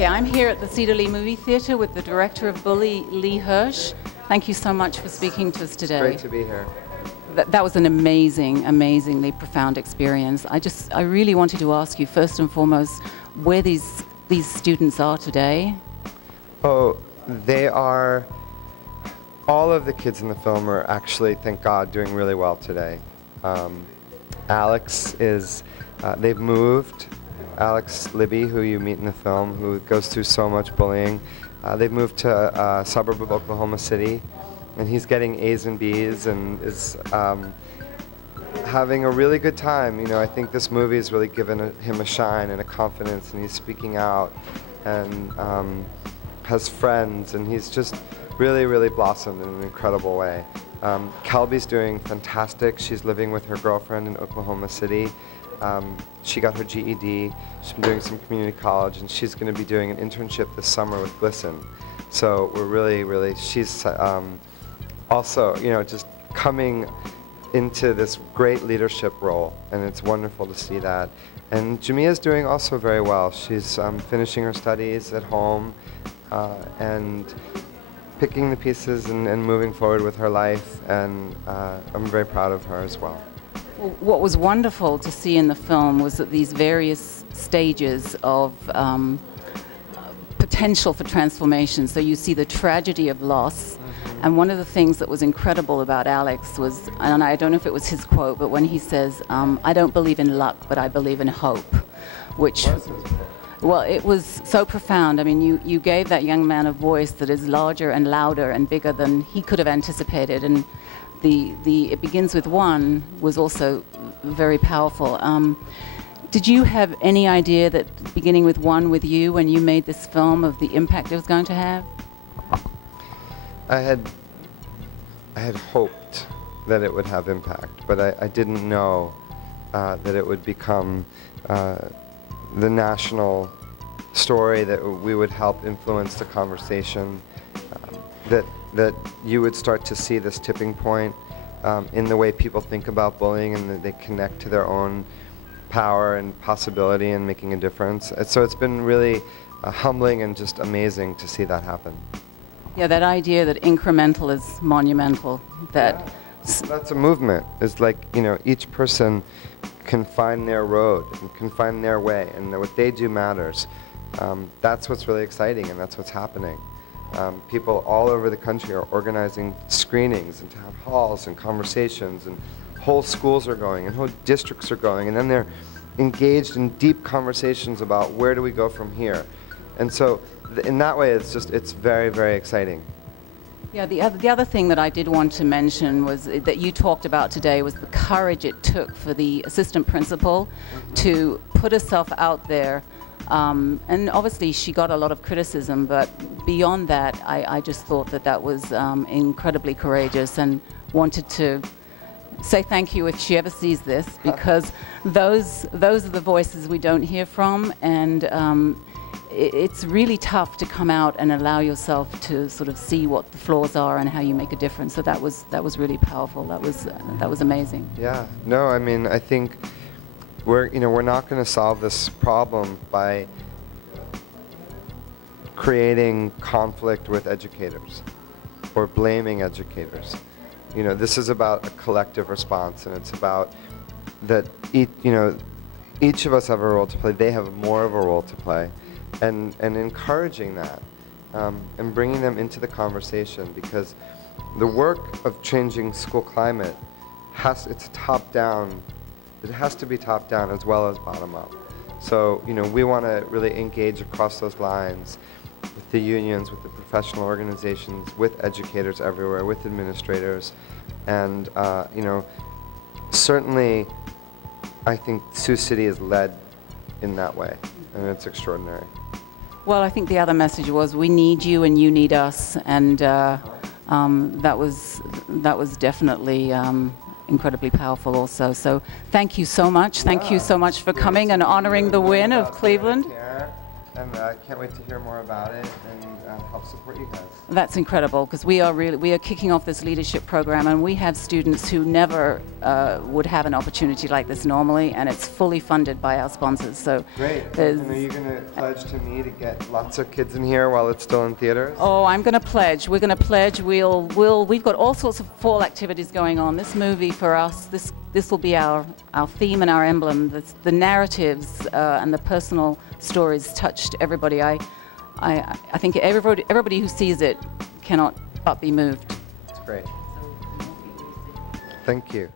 Okay, I'm here at the Cedar Lee Movie Theatre with the director of Bully, Lee Hirsch. Thank you so much for speaking to us today. It's great to be here. That was an amazingly profound experience. I really wanted to ask you, first and foremost, where these students are today. Oh, they are, all of the kids in the film are actually, thank God, doing really well today. Alex is, they've moved. Alex Libby, who you meet in the film, who goes through so much bullying, they've moved to a suburb of Oklahoma City, and he's getting A's and B's and is having a really good time. You know, I think this movie has really given him a shine and a confidence, and he's speaking out and has friends, and he's just really blossomed in an incredible way. Kelby's doing fantastic. She's living with her girlfriend in Oklahoma City. She got her GED, she's been doing some community college, and she's going to be doing an internship this summer with Glisten. So we're really, she's also, you know, just coming into this great leadership role, and it's wonderful to see that. And Jamia's doing also very well. She's finishing her studies at home and picking the pieces and moving forward with her life, and I'm very proud of her as well. What was wonderful to see in the film was that these various stages of potential for transformation. So you see the tragedy of loss, and one of the things that was incredible about Alex was, and I don't know if it was his quote, but when he says, I don't believe in luck, but I believe in hope, which, well, it was so profound. I mean, you gave that young man a voice that is larger and louder and bigger than he could have anticipated, and It Begins With One was also very powerful. Did you have any idea that Beginning With One with you when you made this film of the impact it was going to have? I had hoped that it would have impact, but I didn't know that it would become the national story, that we would help influence the conversation, that you would start to see this tipping point in the way people think about bullying, and that they connect to their own power and possibility and making a difference. So it's been really humbling and just amazing to see that happen. Yeah, that idea that incremental is monumental. That that's a movement. It's like, you know, each person can find their road and can find their way, and what they do matters. That's what's really exciting, and that's what's happening. People all over the country are organizing screenings and town halls and conversations, and whole schools are going and whole districts are going, and then they're engaged in deep conversations about where do we go from here. And so in that way, it's very exciting. Yeah, the other thing that I did want to mention was that you talked about today was the courage it took for the assistant principal to put herself out there. And obviously she got a lot of criticism, but beyond that, I just thought that was incredibly courageous, and wanted to say thank you if she ever sees this, because those are the voices we don't hear from, and it's really tough to come out and allow yourself to sort of see what the flaws are and how you make a difference. So that was really powerful. That was amazing. Yeah. No, I mean, I think we're not going to solve this problem by creating conflict with educators or blaming educators. You know, this is about a collective response, and it's about that each of us have a role to play. They have more of a role to play, and encouraging that and bringing them into the conversation, because the work of changing school climate it's top down. It has to be top down as well as bottom up. So, you know, we want to really engage across those lines with the unions, with the professional organizations, with educators everywhere, with administrators. And, you know, certainly I think Sioux City is led in that way, and it's extraordinary. Well, I think the other message was we need you and you need us, and that was definitely incredibly powerful also. So thank you so much. Thank you so much for coming and honoring the win of Cleveland. and I can't wait to hear more about it and help support you guys. That's incredible, because we are kicking off this leadership program, and we have students who never would have an opportunity like this normally, and it's fully funded by our sponsors. So great. And are you going to pledge to me to get lots of kids in here while it's still in theaters? Oh, I'm going to pledge. We're going to pledge. We've got all sorts of fall activities going on. This movie for us, this will be our theme and our emblem. The narratives and the personal stories touched everybody. I think everybody who sees it cannot but be moved. That's great. Thank you.